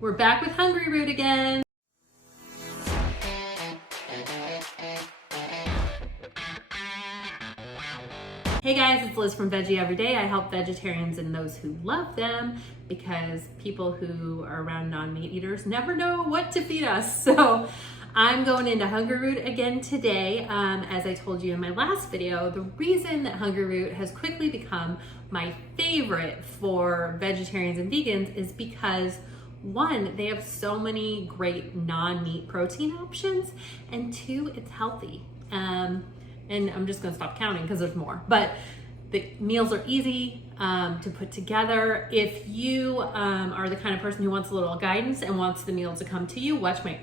We're back with Hungryroot again. Hey guys, it's Liz from Veggie Every. I help vegetarians and those who love them because people who are around non-meat eaters never know what to feed us. So I'm going into Hungryroot again today. As I told you in my last video, the reason that Hungryroot has quickly become my favorite for vegetarians and vegans is because one, they have so many great non-meat protein options, and two, it's healthy. And I'm just gonna stop counting because there's more, but the meals are easy to put together. If you are the kind of person who wants a little guidance and wants the meal to come to you, watch my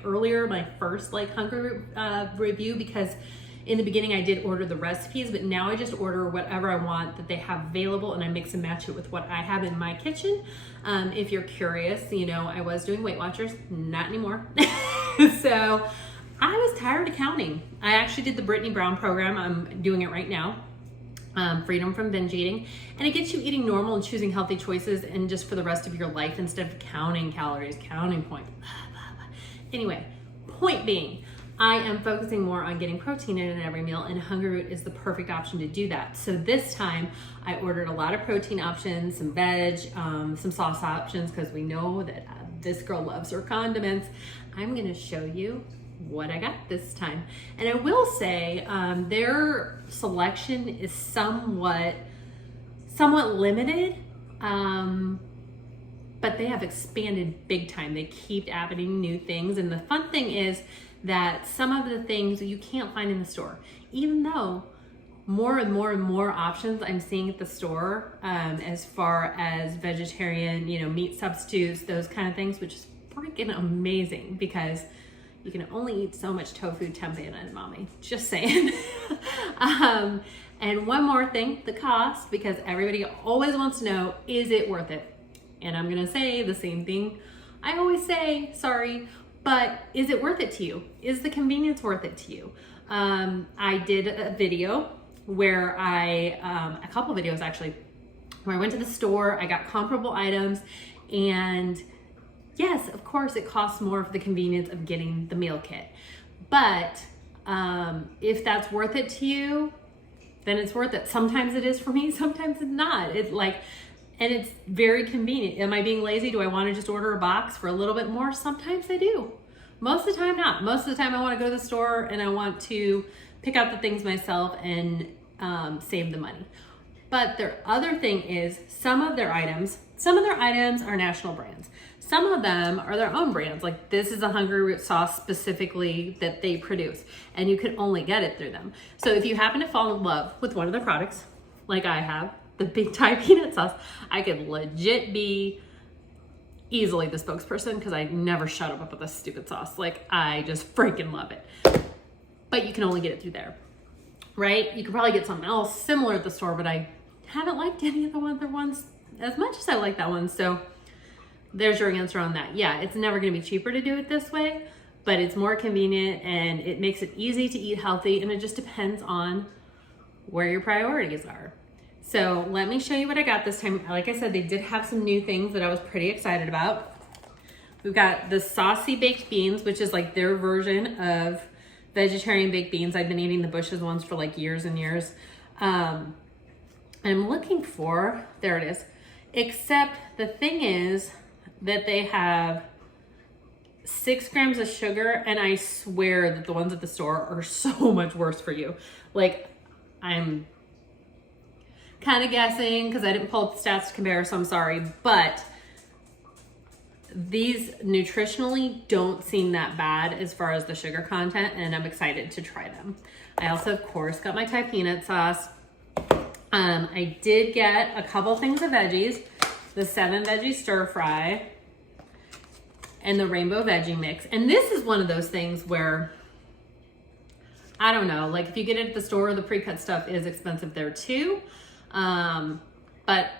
first Hungryroot review, because in the beginning I did order the recipes, but now I just order whatever I want that they have available and I mix and match it with what I have in my kitchen. If you're curious, you know, I was doing Weight Watchers, not anymore. So I was tired of counting. I actually did the Brittany Brown program. I'm doing it right now. Freedom from binge eating. And it gets you eating normal and choosing healthy choices and just for the rest of your life instead of counting calories, counting points. Anyway, point being, I am focusing more on getting protein in every meal, and Hungryroot is the perfect option to do that. So this time I ordered a lot of protein options, some veg, some sauce options, because we know that this girl loves her condiments. I'm gonna show you what I got this time. And I will say their selection is somewhat limited, but they have expanded big time. They keep adding new things, and the fun thing is that some of the things you can't find in the store, even though more and more options I'm seeing at the store as far as vegetarian, you know, meat substitutes, those kind of things, which is freaking amazing because you can only eat so much tofu, tempeh, and edamame. Just saying. And one more thing, the cost, because everybody always wants to know, is it worth it? And I'm gonna say the same thing I always say, sorry, but is it worth it to you? Is the convenience worth it to you? I did a video where a couple videos actually, where I went to the store, I got comparable items, and yes, of course, it costs more for the convenience of getting the meal kit. But if that's worth it to you, then it's worth it. Sometimes it is for me, sometimes it's not. And it's very convenient. Am I being lazy? Do I want to just order a box for a little bit more? Sometimes I do. Most of the time, not. Most of the time, I want to go to the store and I want to pick out the things myself and save the money. But their other thing is some of their items are national brands. Some of them are their own brands. Like this is a Hungryroot sauce specifically that they produce, and you can only get it through them. So if you happen to fall in love with one of their products, like I have, the big Thai peanut sauce, I could legit be easily the spokesperson because I never shut up about this stupid sauce. Like I just freaking love it. But you can only get it through there, right? You could probably get something else similar at the store, but I haven't liked any of the other ones as much as I like that one. So there's your answer on that. Yeah, it's never gonna be cheaper to do it this way, but it's more convenient and it makes it easy to eat healthy, and it just depends on where your priorities are. So let me show you what I got this time. Like I said, they did have some new things that I was pretty excited about. We've got the saucy baked beans, which is like their version of vegetarian baked beans. I've been eating the Bush's ones for like years and years. I'm looking for, there it is. Except the thing is that they have 6 grams of sugar, and I swear that the ones at the store are so much worse for you. Like, I'm kind of guessing because I didn't pull up the stats to compare, so I'm sorry, but these nutritionally don't seem that bad as far as the sugar content, and I'm excited to try them. I also, of course, got my Thai peanut sauce. I did get a couple things of veggies, the 7 veggie stir fry and the rainbow veggie mix. And this is one of those things where, I don't know, like if you get it at the store, the pre-cut stuff is expensive there too. But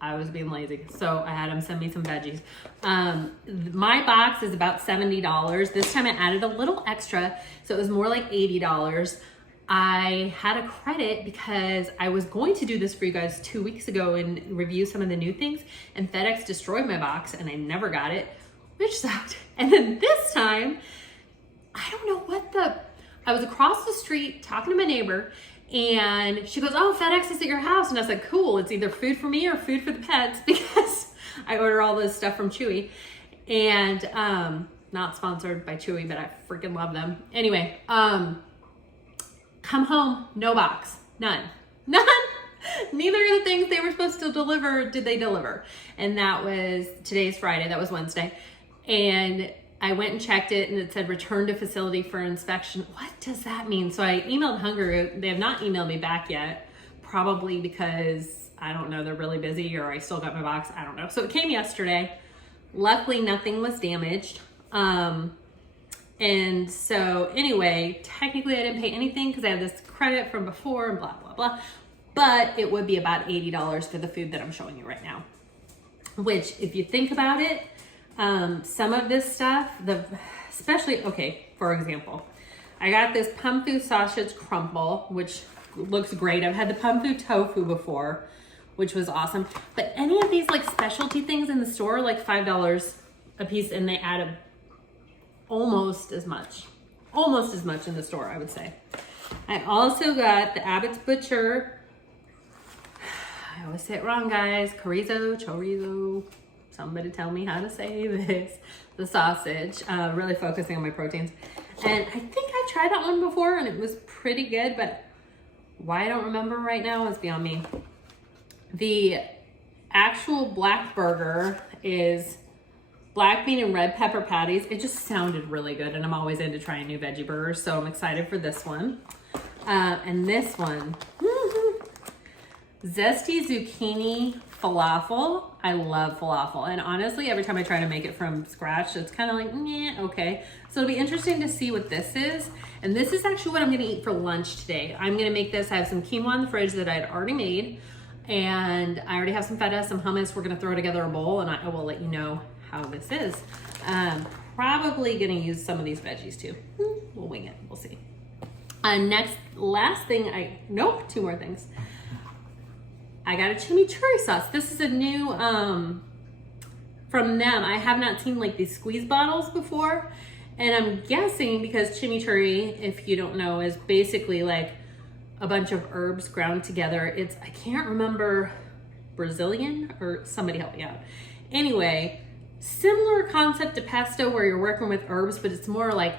I was being lazy, so I had them send me some veggies. My box is about $70. This time I added a little extra, so it was more like $80. I had a credit because I was going to do this for you guys 2 weeks ago and review some of the new things, and FedEx destroyed my box and I never got it. which sucked. And then this time, I don't know I was across the street talking to my neighbor, and she goes, oh, FedEx is at your house. And I was like, cool, it's either food for me or food for the pets, because I order all this stuff from Chewy. And not sponsored by Chewy, but I freaking love them. Anyway, come home, no box, none. Neither of the things they were supposed to deliver did they deliver. And that was, today's Friday, that was Wednesday. And I went and checked it, and it said return to facility for inspection. What does that mean? So I emailed Hungryroot. They have not emailed me back yet, probably because, I don't know, they're really busy, or I still got my box, I don't know. So it came yesterday. Luckily, nothing was damaged. And so anyway, technically I didn't pay anything because I have this credit from before and blah, blah, blah. But it would be about $80 for the food that I'm showing you right now. Which, if you think about it, some of this stuff, especially, okay, for example, I got this pumfu sausage crumble, which looks great. I've had the pumfu tofu before, which was awesome. But any of these like specialty things in the store, like $5 a piece, and they add almost as much in the store, I would say. I also got the Abbott's Butcher. I always say it wrong, guys. Chorizo. Somebody tell me how to say this. The sausage, really focusing on my proteins. And I think I've tried that one before and it was pretty good, but why I don't remember right now is beyond me. The actual black burger is black bean and red pepper patties. It just sounded really good, and I'm always into trying new veggie burgers, so I'm excited for this one. And this one, zesty zucchini falafel. I love falafel, and honestly, every time I try to make it from scratch, it's kind of like, yeah, okay. So it'll be interesting to see what this is. And this is actually what I'm gonna eat for lunch today. I'm gonna make this. I have some quinoa in the fridge that I had already made, and I already have some feta, some hummus. We're gonna throw together a bowl, and I will let you know how this is. Probably gonna use some of these veggies too. We'll wing it, we'll see. Last thing, two more things. I got a chimichurri sauce. This is a new, from them. I have not seen like these squeeze bottles before. And I'm guessing because chimichurri, if you don't know, is basically like a bunch of herbs ground together. I can't remember, Brazilian, or somebody help me out. Anyway, similar concept to pesto where you're working with herbs, but it's more like,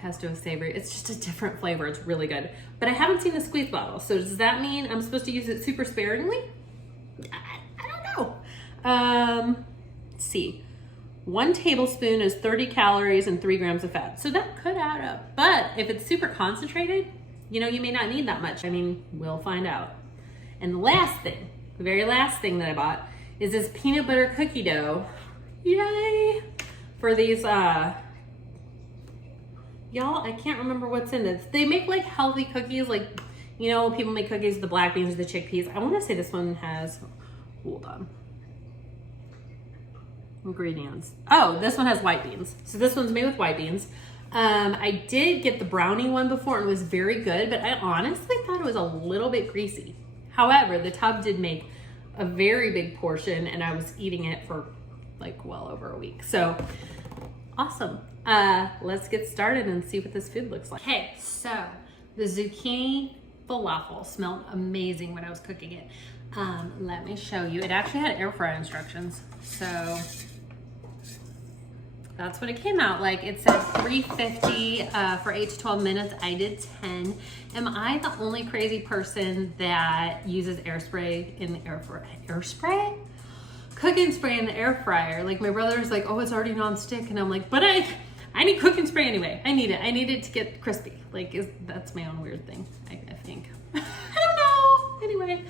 pesto is savory. It's just a different flavor. It's really good. But I haven't seen the squeeze bottle. So does that mean I'm supposed to use it super sparingly? I don't know. Let's see. 1 tablespoon is 30 calories and 3 grams of fat. So that could add up. But if it's super concentrated, you may not need that much. We'll find out. And the very last thing that I bought is this peanut butter cookie dough. Yay! For these, y'all, I can't remember what's in this. They make like healthy cookies, like, people make cookies with the black beans or the chickpeas. I want to say this one has, hold on. Ingredients. Oh, this one has white beans. So this one's made with white beans. I did get the brownie one before and it was very good, but I honestly thought it was a little bit greasy. However, the tub did make a very big portion and I was eating it for like well over a week. So awesome. Let's get started and see what this food looks like. Okay, so the zucchini falafel smelled amazing when I was cooking it. Let me show you. It actually had air fryer instructions. So that's what it came out like. It said 350 for 8 to 12 minutes. I did 10. Am I the only crazy person that uses air spray in the air fryer? Air spray? Cooking spray in the air fryer. Like my brother's like, oh, it's already non-stick. And I'm like, but I need cooking spray anyway. I need it to get crispy. Like, that's my own weird thing, I think. I don't know. Anyway,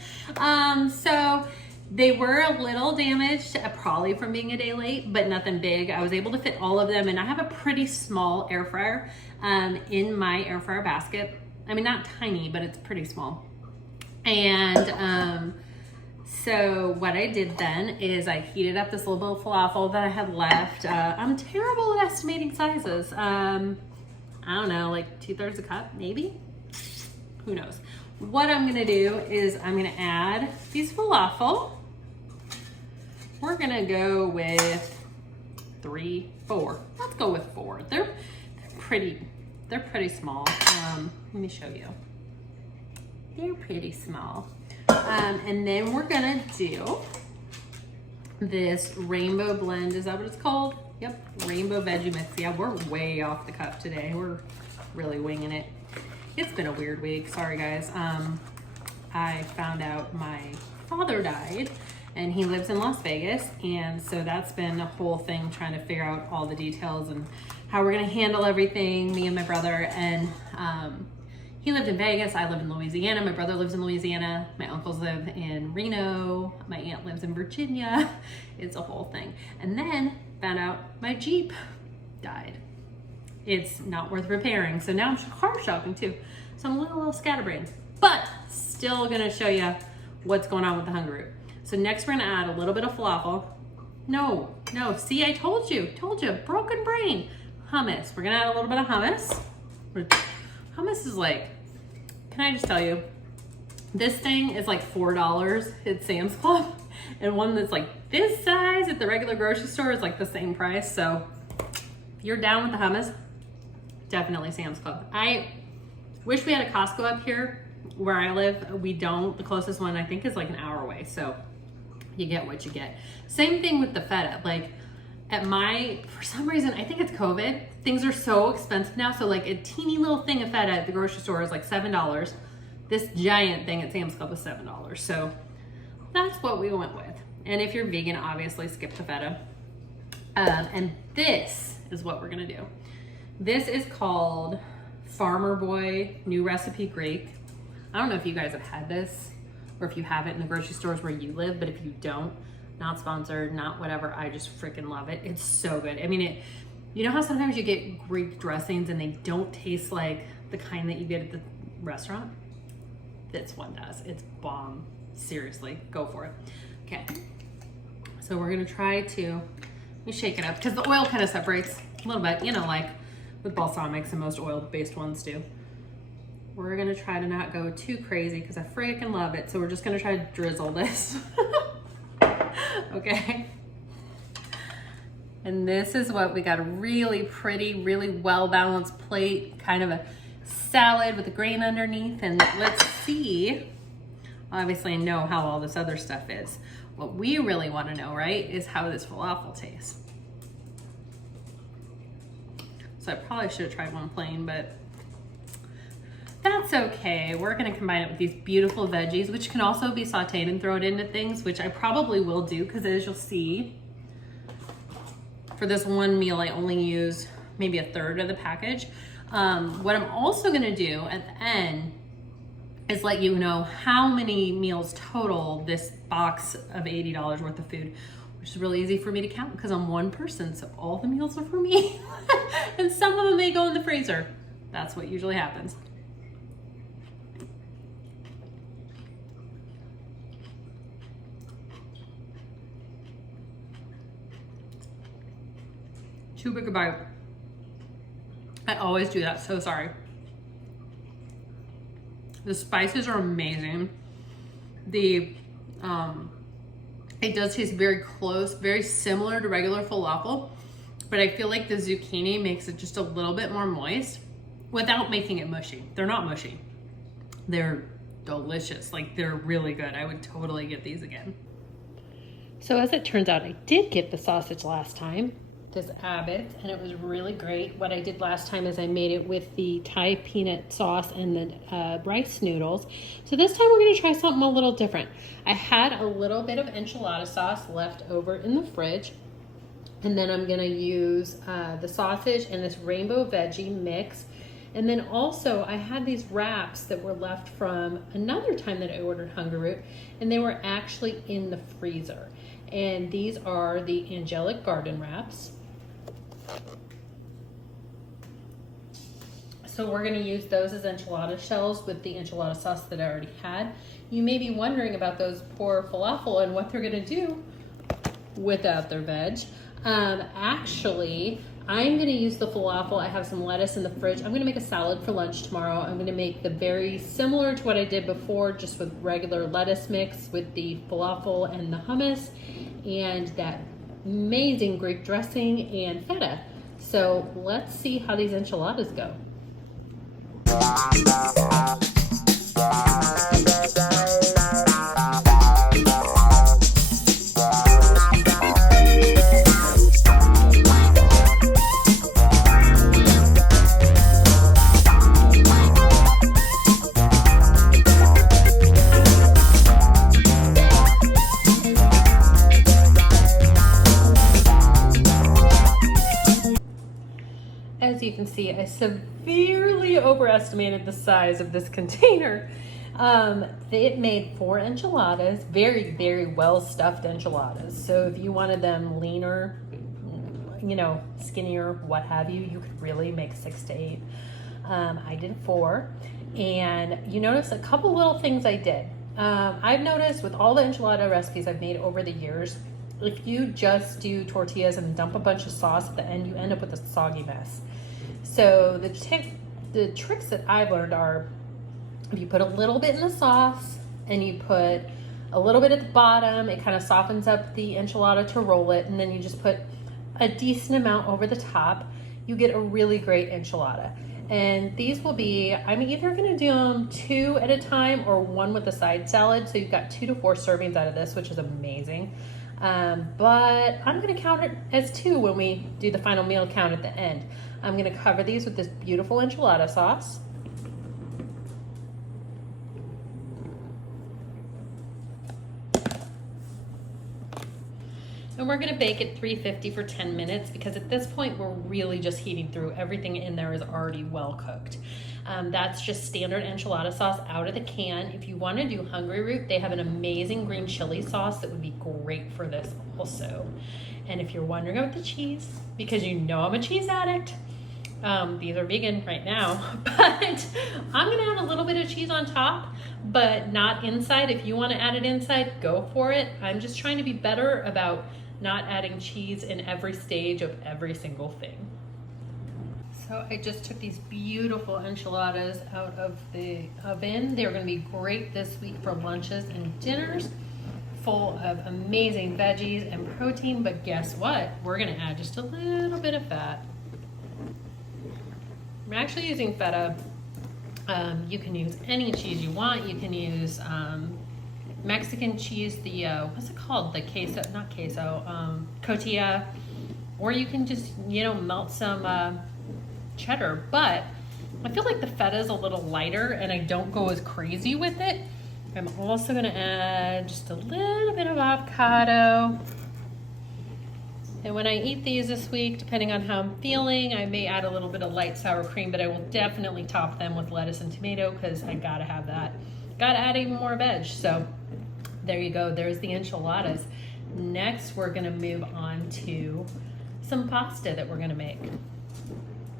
so they were a little damaged, probably from being a day late, but nothing big. I was able to fit all of them, and I have a pretty small air fryer in my air fryer basket. Not tiny, but it's pretty small. And so what I did then is I heated up this little bit of falafel that I had left. I'm terrible at estimating sizes. I don't know, like 2/3 a cup, maybe? Who knows? What I'm gonna do is I'm gonna add these falafel. we're gonna go with 3, 4. Let's go with 4. They're pretty small. Let me show you. They're pretty small. And then we're gonna do this rainbow blend. Is that what it's called? Yep, rainbow veggie mix. Yeah, we're way off the cuff today. We're really winging it. It's been a weird week. Sorry, guys. I found out my father died, and he lives in Las Vegas, and so that's been a whole thing trying to figure out all the details and how we're gonna handle everything, me and my brother. And he lived in Vegas, I live in Louisiana, my brother lives in Louisiana, my uncles live in Reno, my aunt lives in Virginia. It's a whole thing. And then found out my Jeep died. It's not worth repairing, so now I'm car shopping too. So I'm a little scatterbrained, but still gonna show you what's going on with the Hungryroot. So next we're gonna add a little bit of falafel. No, see, I told you, broken brain. Hummus, we're gonna add a little bit of hummus. Hummus is like, can I just tell you, this thing is like $4 at Sam's Club, and one that's like this size at the regular grocery store is like the same price. So if you're down with the hummus, definitely Sam's Club. I wish we had a Costco up here where I live. We don't. The closest one I think is like an hour away. So you get what you get. Same thing with the feta. Like for some reason, I think it's COVID, things are so expensive now. So like a teeny little thing of feta at the grocery store is like $7. This giant thing at Sam's Club was $7. So that's what we went with. And if you're vegan, obviously skip the feta. And this is what we're gonna do. This is called Farmer Boy New Recipe Greek. I don't know if you guys have had this or if you have it in the grocery stores where you live, but if you don't, not sponsored, not whatever, I just freaking love it. It's so good. I mean, you know how sometimes you get Greek dressings and they don't taste like the kind that you get at the restaurant? This one does. It's bomb. Seriously, go for it. Okay, so we're gonna try to, let me shake it up because the oil kind of separates a little bit, you know, like with balsamics and most oil-based ones do. We're gonna try to not go too crazy because I freaking love it. So we're just gonna try to drizzle this. Okay. And this is what we got, a really pretty, really well-balanced plate, kind of a salad with a grain underneath. And let's see, obviously I know how all this other stuff is. What we really want to know, right, is how this falafel tastes. So I probably should have tried one plain, but that's okay. We're gonna combine it with these beautiful veggies, which can also be sauteed and thrown into things, which I probably will do, because as you'll see, for this one meal, I only use maybe 1/3 of the package. What I'm also gonna do at the end is let you know how many meals total this box of $80 worth of food, which is really easy for me to count because I'm one person, so all the meals are for me. And some of them may go in the freezer. That's what usually happens. Too big a bite. I always do that, so sorry. The spices are amazing. It does taste very close, very similar to regular falafel, but I feel like the zucchini makes it just a little bit more moist without making it mushy. They're not mushy. They're delicious. Like, they're really good. I would totally get these again. So as it turns out, I did get the sausage last time. This Abbott, and it was really great. What I did last time is I made it with the Thai peanut sauce and the rice noodles. So this time we're gonna try something a little different. I had a little bit of enchilada sauce left over in the fridge, and then I'm gonna use the sausage and this rainbow veggie mix. And then also I had these wraps that were left from another time that I ordered Hungryroot, and they were actually in the freezer. And these are the angelic garden wraps. So we're gonna use those as enchilada shells with the enchilada sauce that I already had. You may be wondering about those poor falafel and what they're gonna do without their veg. Actually, I'm gonna use the falafel. I have some lettuce in the fridge. I'm gonna make a salad for lunch tomorrow. I'm gonna make the very similar to what I did before, just with regular lettuce mix with the falafel and the hummus. and that amazing Greek dressing and feta. So let's see how these enchiladas go. As you can see, I severely overestimated the size of this container. It made 4 enchiladas, very, very well stuffed enchiladas. So if you wanted them leaner, you know, skinnier, what have you, you could really make 6 to 8. I did 4. And you notice a couple little things I did. I've noticed with all the enchilada recipes I've made over the years, if you just do tortillas and dump a bunch of sauce at the end, you end up with a soggy mess. So the tricks that I've learned are, if you put a little bit in the sauce and you put a little bit at the bottom, it kind of softens up the enchilada to roll it, and then you just put a decent amount over the top, you get a really great enchilada. And these will be, I'm either gonna do them 2 at a time or 1 with a side salad. So you've got 2 to 4 servings out of this, which is amazing. But I'm gonna count it as 2 when we do the final meal count at the end. I'm gonna cover these with this beautiful enchilada sauce. And we're gonna bake at 350 for 10 minutes because at this point we're really just heating through. Everything in there is already well cooked. That's just standard enchilada sauce out of the can. If you wanna do Hungryroot, they have an amazing green chili sauce that would be great for this also. And if you're wondering about the cheese, because you know I'm a cheese addict, these are vegan right now, but I'm gonna add a little bit of cheese on top, but not inside. If you wanna add it inside, go for it. I'm just trying to be better about not adding cheese in every stage of every single thing. So I just took these beautiful enchiladas out of the oven. They're gonna be great this week for lunches and dinners, full of amazing veggies and protein, but guess what? We're gonna add just a little bit of fat. I'm actually using feta. You can use any cheese you want. You can use Mexican cheese, the what's it called? The queso, not queso, cotija, or you can just, you know, melt some cheddar. But I feel like the feta is a little lighter and I don't go as crazy with it. I'm also gonna add just a little bit of avocado. And when I eat these this week, depending on how I'm feeling, I may add a little bit of light sour cream, but I will definitely top them with lettuce and tomato because I gotta have that. Gotta add even more veg. So there you go, there's the enchiladas. Next, we're gonna move on to some pasta that we're gonna make.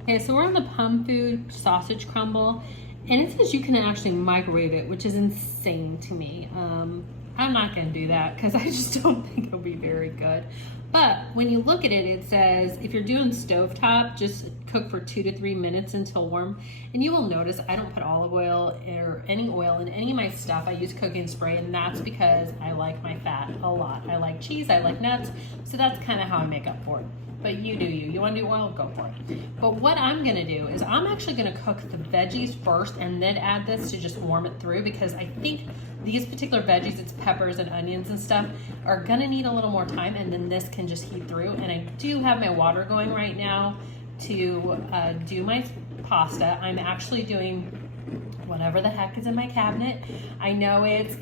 Okay, so we're on the Pum Food sausage crumble, and it says you can actually microwave it, which is insane to me. I'm not gonna do that because I just don't think it'll be very good. But when you look at it, it says if you're doing stovetop, just cook for 2 to 3 minutes until warm. And you will notice I don't put olive oil or any oil in any of my stuff. I use cooking spray, and that's because I like my fat a lot. I like cheese, I like nuts, so that's kind of how I make up for it. But you do you. You want to do oil? Go for it. But what I'm going to do is I'm actually going to cook the veggies first and then add this to just warm it through, because I think these particular veggies, it's peppers and onions and stuff, are going to need a little more time, and then this can just heat through. And I do have my water going right now to do my pasta. I'm actually doing whatever the heck is in my cabinet. I know it's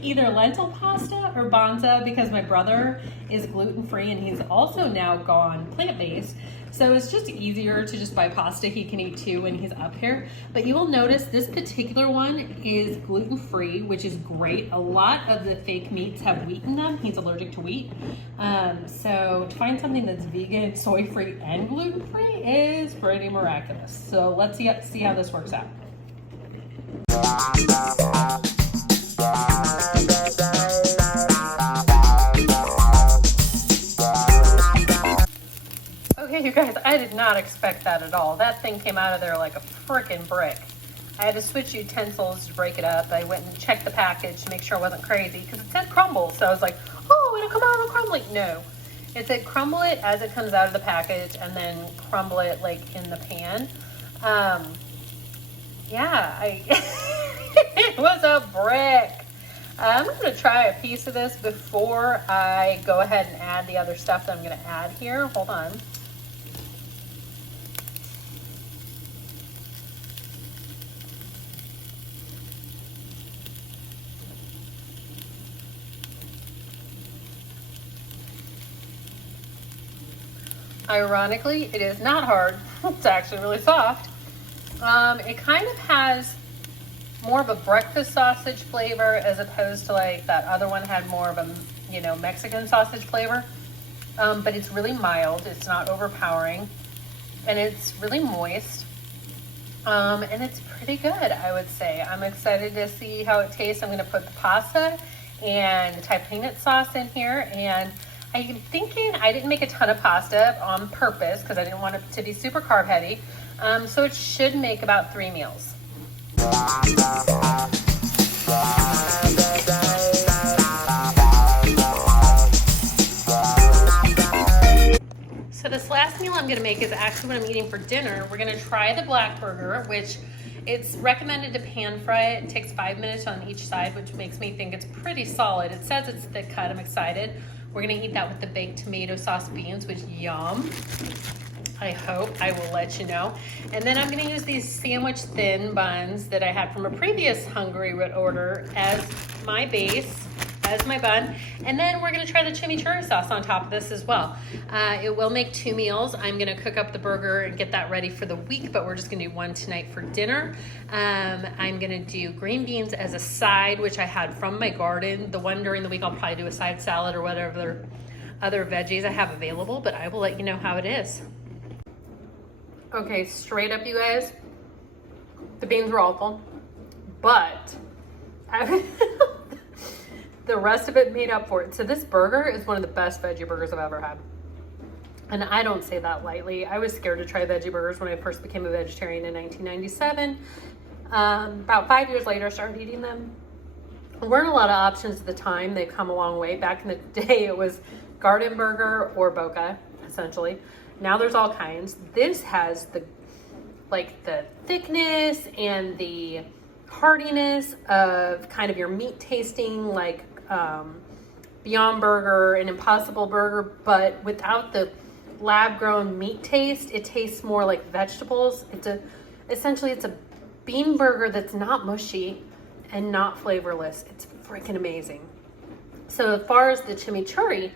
either lentil pasta or banza because my brother is gluten-free and he's also now gone plant-based. So it's just easier to just buy pasta he can eat too when he's up here. But you will notice this particular one is gluten-free, which is great. A lot of the fake meats have wheat in them. He's allergic to wheat. So to find something that's vegan, soy-free, and gluten-free is pretty miraculous. So let's see how this works out. Okay, you guys, I did not expect that at all. That thing came out of there like a freaking brick. I had to switch utensils to break it up. I went and checked the package to make sure it wasn't crazy because it said crumble. So I was like, oh, oh, it'll come out all crumbly. No, it said crumble it as it comes out of the package and then crumble it like in the pan. Yeah, it was a brick. I'm gonna try a piece of this before I go ahead and add the other stuff that I'm gonna add here. Hold on. Ironically, it is not hard. It's actually really soft. It kind of has more of a breakfast sausage flavor as opposed to like that other one had more of a, you know, Mexican sausage flavor. But it's really mild. It's not overpowering. And it's really moist. And it's pretty good, I would say. I'm excited to see how it tastes. I'm going to put the pasta and the Thai peanut sauce in here. And I'm thinking I didn't make a ton of pasta on purpose because I didn't want it to be super carb heavy. So it should make about 3 meals. So this last meal I'm going to make is actually what I'm eating for dinner. We're going to try the black burger, which it's recommended to pan fry it. It takes 5 minutes on each side, which makes me think it's pretty solid. It says it's thick cut. I'm excited. We're going to eat that with the baked tomato sauce beans, which yum. I hope. I will let you know. And then I'm going to use these sandwich thin buns that I had from a previous Hungryroot order as my base, as my bun. And then we're going to try the chimichurri sauce on top of this as well. It will make 2 meals. I'm going to cook up the burger and get that ready for the week, but we're just going to do one tonight for dinner. I'm going to do green beans as a side, which I had from my garden. The one during the week, I'll probably do a side salad or whatever other veggies I have available, but I will let you know how it is. Okay, straight up, you guys, the beans were awful, but the rest of it made up for it. So this burger is one of the best veggie burgers I've ever had. And I don't say that lightly. I was scared to try veggie burgers when I first became a vegetarian in 1997. About 5 years later, I started eating them. There weren't a lot of options at the time. They've come a long way. Back in the day, it was garden burger or boca, essentially. Now there's all kinds. This has the thickness and the heartiness of kind of your meat tasting like Beyond Burger and Impossible Burger, but without the lab-grown meat taste. It tastes more like vegetables. Essentially it's a bean burger that's not mushy and not flavorless. It's freaking amazing. So as far as the chimichurri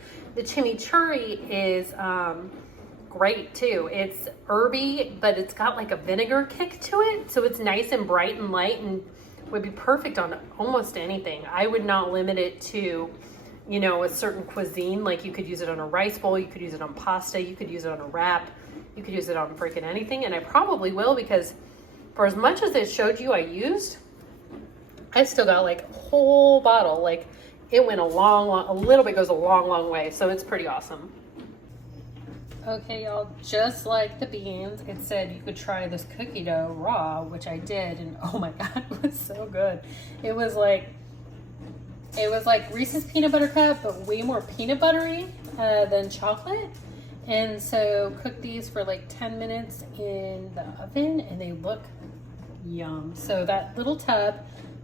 is great too. It's herby, but it's got like a vinegar kick to it. So it's nice and bright and light and would be perfect on almost anything. I would not limit it to, you know, a certain cuisine. Like you could use it on a rice bowl, you could use it on pasta, you could use it on a wrap, you could use it on freaking anything. And I probably will, because for as much as it showed you I used, I still got like a whole bottle. Like it went a little bit goes a long way. So it's pretty awesome. Okay, y'all, just like the beans, it said you could try this cookie dough raw, which I did, and oh my god, it was so good. It was like Reese's peanut butter cup, but way more peanut buttery than chocolate. And so cook these for like 10 minutes in the oven, and they look yum. So that little tub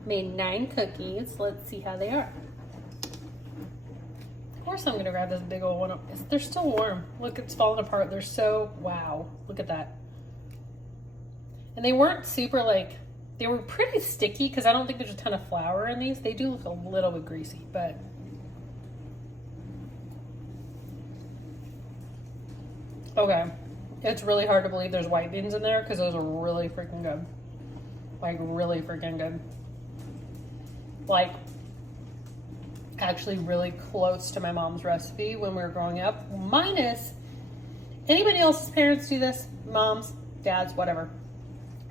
made 9 cookies. Let's see how they are. Of course I'm gonna grab this big old one. They're still warm. Look, it's falling apart. They're so, wow, look at that. And they weren't super they were pretty sticky because I don't think there's a ton of flour in these. They do look a little bit greasy, but okay. It's really hard to believe there's white beans in there because those are really freaking good. Like really freaking good. Like actually really close to my mom's recipe when we were growing up, minus anybody else's parents do this, moms, dads, whatever.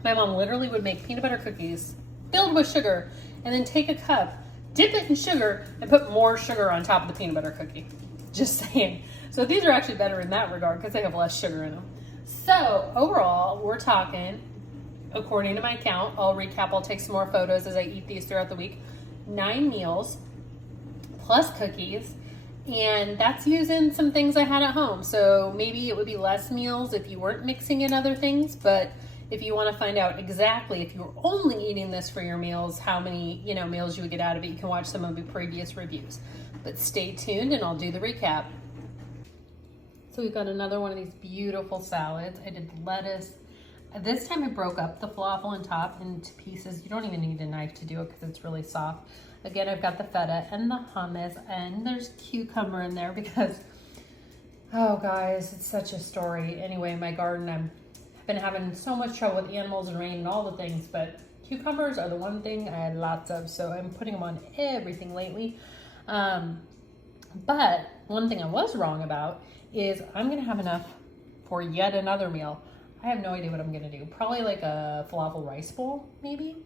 My mom literally would make peanut butter cookies filled with sugar and then take a cup, dip it in sugar, and put more sugar on top of the peanut butter cookie. Just saying. So these are actually better in that regard because they have less sugar in them. So overall, we're talking, according to my count, I'll recap, I'll take some more photos as I eat these throughout the week, 9 meals, plus cookies, And that's using some things I had at home. So maybe it would be less meals if you weren't mixing in other things, but if you want to find out exactly if you're only eating this for your meals, how many, meals you would get out of it, you can watch some of the previous reviews. But stay tuned and I'll do the recap. So we've got another one of these beautiful salads. I did lettuce. This time I broke up the falafel and top into pieces. You don't even need a knife to do it because it's really soft. Again, I've got the feta and the hummus, and there's cucumber in there because, oh guys, it's such a story. Anyway, my garden, I've been having so much trouble with animals and rain and all the things, but cucumbers are the one thing I had lots of, so I'm putting them on everything lately. But one thing I was wrong about is I'm gonna have enough for yet another meal. I have no idea what I'm gonna do. Probably like a falafel rice bowl, maybe,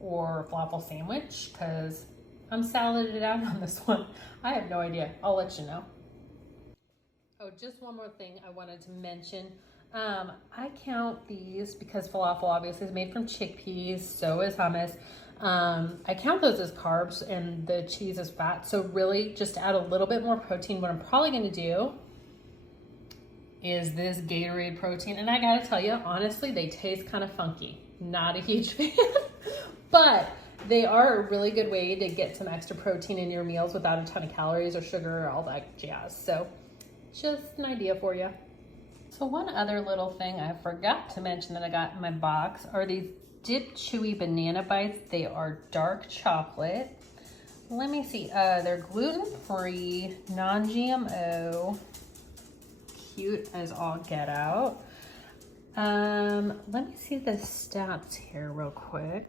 or a falafel sandwich, because I'm saladed out on this one. I have no idea. I'll let you know. Oh, just one more thing I wanted to mention. I count these because falafel obviously is made from chickpeas, so is hummus. I count those as carbs and the cheese as fat. So really just to add a little bit more protein, what I'm probably gonna do is this Gatorade protein. And I gotta tell you, honestly, they taste kind of funky. Not a huge fan, but they are a really good way to get some extra protein in your meals without a ton of calories or sugar or all that jazz. So just an idea for you. So one other little thing I forgot to mention that I got in my box are these Dip Chewy Banana Bites. They are dark chocolate. Let me see, they're gluten-free, non-GMO, cute as all get out. Let me see the stats here real quick.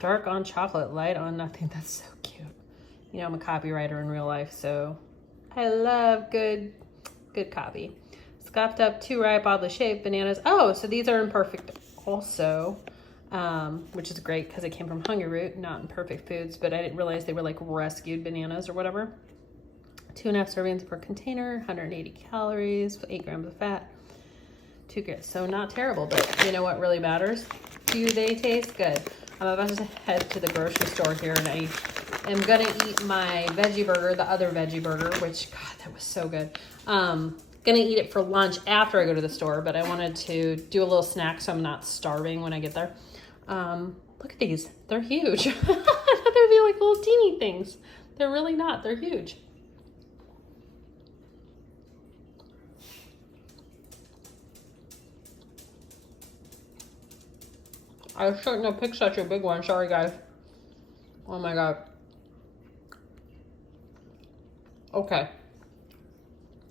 Dark on chocolate, light on nothing. That's so cute. I'm a copywriter in real life, so I love good copy. Scuffed up, 2 ripe, oddly shaped bananas. Oh, so these are imperfect also, which is great because it came from Hungryroot, not Imperfect Foods, but I didn't realize they were like rescued bananas or whatever. 2.5 servings per container, 180 calories, 8 grams of fat, 2 grams. So not terrible, but you know what really matters? Do they taste good? I'm about to head to the grocery store here and I am gonna eat my veggie burger, the other veggie burger, which, God, that was so good. Gonna eat it for lunch after I go to the store, but I wanted to do a little snack so I'm not starving when I get there. Look at these, they're huge. I thought they would be like little teeny things. They're really not, they're huge. I shouldn't have picked such a big one. Sorry, guys. Oh my God. Okay.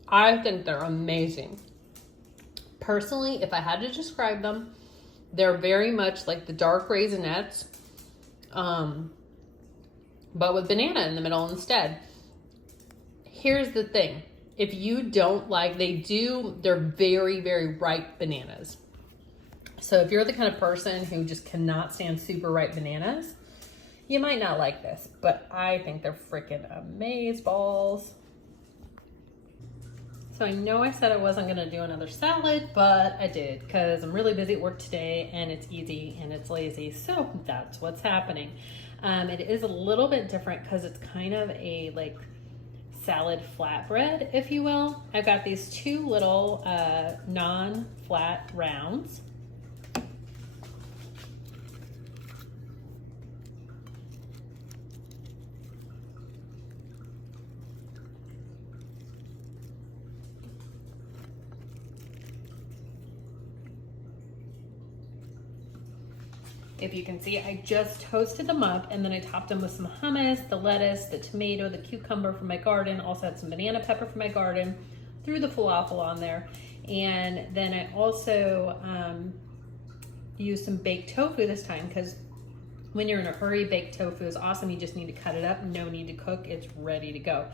I think they're amazing. Personally, if I had to describe them, they're very much like the dark raisinets, but with banana in the middle instead. Here's the thing. If you don't like, they're very, very ripe bananas. So if you're the kind of person who just cannot stand super ripe bananas, you might not like this, but I think they're freaking amazeballs. So I know I said I wasn't gonna do another salad, but I did because I'm really busy at work today and it's easy and it's lazy. So that's what's happening. It is a little bit different because it's kind of a like salad flatbread, if you will. I've got these 2 little non-flat rounds. If you can see, I just toasted them up and then I topped them with some hummus, the lettuce, the tomato, the cucumber from my garden. Also had some banana pepper from my garden. Threw the falafel on there. And then I also used some baked tofu this time because when you're in a hurry, baked tofu is awesome. You just need to cut it up, no need to cook, it's ready to go.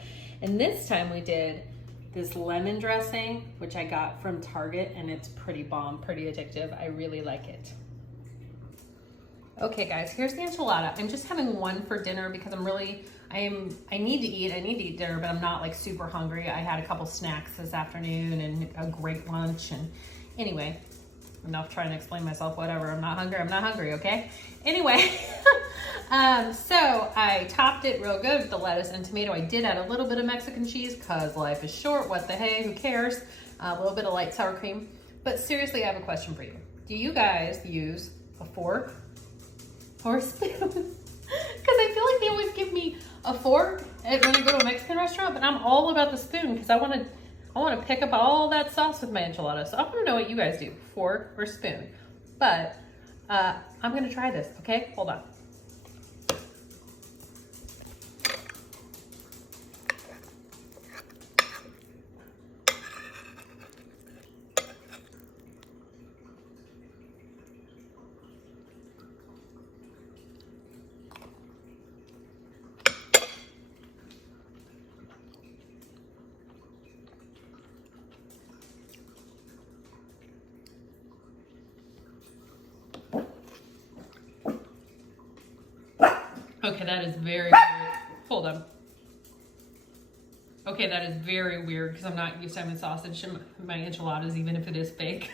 And this time we did this lemon dressing, which I got from Target, and it's pretty bomb, pretty addictive. I really like it. Okay guys, here's the enchilada. I'm just having one for dinner because I need to eat dinner, but I'm not like super hungry. I had a couple snacks this afternoon and a great lunch, and anyway, enough trying to explain myself, whatever. I'm not hungry, okay? Anyway, so I topped it real good with the lettuce and tomato. I did add a little bit of Mexican cheese because life is short. What the hey, who cares? A little bit of light sour cream. But seriously, I have a question for you. Do you guys use a fork or a spoon? Because I feel like they always give me a fork when I go to a Mexican restaurant, but I'm all about the spoon because I want to pick up all that sauce with my enchiladas. So I want to know what you guys do, fork or spoon. But I'm going to try this, okay? Hold on. Okay, that is very weird. Hold on. Okay, that is very weird because I'm not used to having sausage in my enchiladas, even if it is fake.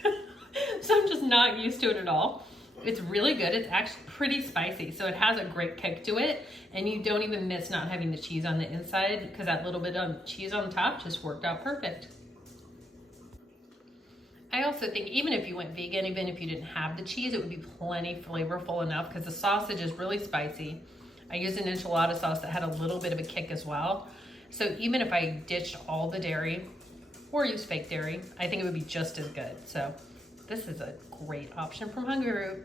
So I'm just not used to it at all. It's really good. It's actually pretty spicy, so it has a great kick to it, and you don't even miss not having the cheese on the inside because that little bit of cheese on top just worked out perfect. I also think even if you went vegan, even if you didn't have the cheese, it would be plenty flavorful enough because the sausage is really spicy. I used an enchilada sauce that had a little bit of a kick as well. So even if I ditched all the dairy or used fake dairy, I think it would be just as good. So this is a great option from Hungryroot.